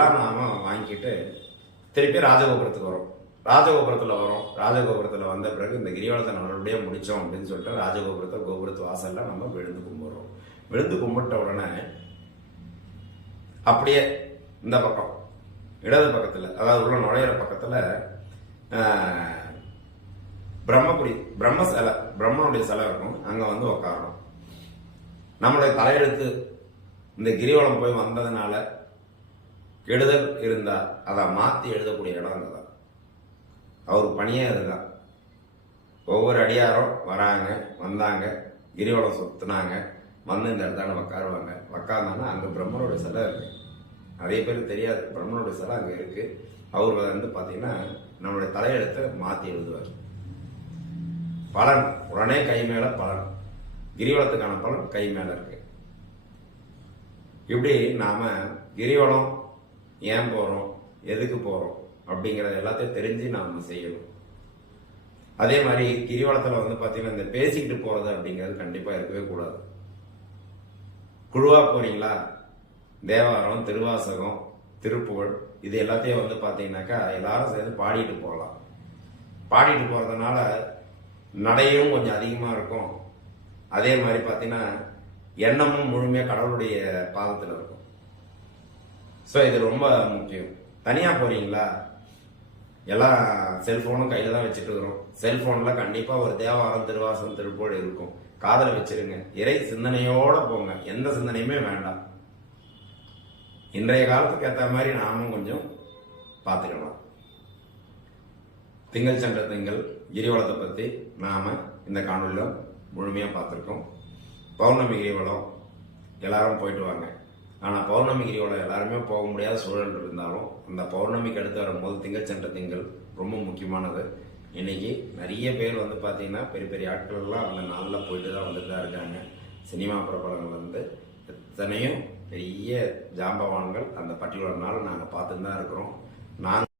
நாம வாங்கிட்டு திருப்பி ராஜகோபுரத்துக்கு வரோம். ராஜகோபுரத்தில் வரோம். ராஜகோபுரத்தில் வந்த பிறகு இந்த கிரிவலத்தை நல்லபடியாக முடித்தோம் அப்படின்னு சொல்லிட்டு ராஜகோபுரத்தை கோபுரத்து வாசலில் நம்ம விழுந்து கும்பிடுறோம். விழுந்து கும்பிட்ட உடனே அப்படியே இந்த பக்கம் இடது பக்கத்தில் அதாவது உள்ள நுழையிற பக்கத்தில் பிரம்மபுரி பிரம்ம சிலை பிரம்மனுடைய சிலை இருக்கும். அங்கே வந்து உட்காரணும் நம்மளுடைய தலையெழுத்து இந்த கிரிவலம் போய் வந்ததுனால கெடுதல் இருந்தால் அதை மாற்றி எழுதக்கூடிய இடம் அங்கே தான் அவர் பணியே அதுதான். ஒவ்வொரு அடியாரும் வராங்க வந்தாங்க கிரிவலம் சுத்தினாங்க வந்து இந்த இடத்தான உட்காருவாங்க. உட்காந்தாங்கன்னா அங்கே பிரம்மனோட சிலை இருக்கு. நிறைய பேர் தெரியாது. பிரம்மனோட சிலை அங்கே இருக்குது அவர் வந்து பார்த்தீங்கன்னா நம்மளுடைய தலையெழுத்தை மாற்றி எழுதுவார். பலன். உடனே கை மேலே பலன். கிரிவலத்துக்கான பலன் கை மேலே இருக்கு. இப்படி நாம் கிரிவலம் ஏன் போகிறோம் எதுக்கு போகிறோம் அப்படிங்கிறத எல்லாத்தையும் தெரிஞ்சு நாம செய்யணும். அதே மாதிரி கிரிவலத்தில் வந்து பார்த்தீங்கன்னா இந்த பேசிக்கிட்டு போகிறது அப்படிங்கிறது கண்டிப்பாக இருக்கவே கூடாது. குழுவாக போகிறீங்களா தேவாரம் திருவாசகம் திருப்புகழ் இது எல்லாத்தையும் வந்து பார்த்தீங்கன்னாக்கா எல்லாரும் சேர்ந்து பாடிட்டு போகலாம். பாடிட்டு போகிறதுனால நடையும் கொஞ்சம் அதிகமாக இருக்கும். அதே மாதிரி பார்த்தீங்கன்னா எண்ணமும் முழுமையாக கடவுளுடைய பாதத்தில் இருக்கும். ஸோ இது ரொம்ப முக்கியம். தனியாக போகிறீங்களா எல்லாம் செல்ஃபோனும் கையில் தான் வச்சுட்டு இருக்கிறோம். செல்போன்ல கண்டிப்பாக ஒரு தேவாரம் திருவாசம் திருப்போடு இருக்கும். காதில் வச்சிருங்க. இறை சிந்தனையோடு போங்க. எந்த சிந்தனையுமே வேண்டாம். இன்றைய காலத்துக்கு ஏற்ற மாதிரி நாமும் கொஞ்சம் பார்த்துக்கலாம். திங்கள் சென்ற திங்கள் கிரிவலத்தை பற்றி நாம் இந்த காணொலியில் முழுமையாக பார்த்துருக்கோம். பௌர்ணமி கிரிவலம். எல்லாரும் போயிட்டு வாங்க. ஆனால் பௌர்ணமி கிரிவலம் எல்லாருமே போக முடியாத சூழல் இருந்தாலும் அந்த பௌர்ணமிக்கு அடுத்து வரும்போது திங்கள் சென்ற திங்கள் ரொம்ப முக்கியமானது. இன்னைக்கு நிறைய பேர் வந்து பார்த்தீங்கன்னா பெரிய பெரிய ஆட்கள்லாம் அந்த நாளில் போயிட்டு தான் வந்துட்டு தான் இருக்காங்க. சினிமா பிரபலங்கள் வந்து எத்தனையும் பெரிய ஜாம்பவான்கள் அந்த பர்டிகுலர் நாள் நாங்கள் பார்த்துட்டு தான் இருக்கிறோம். நாங்கள்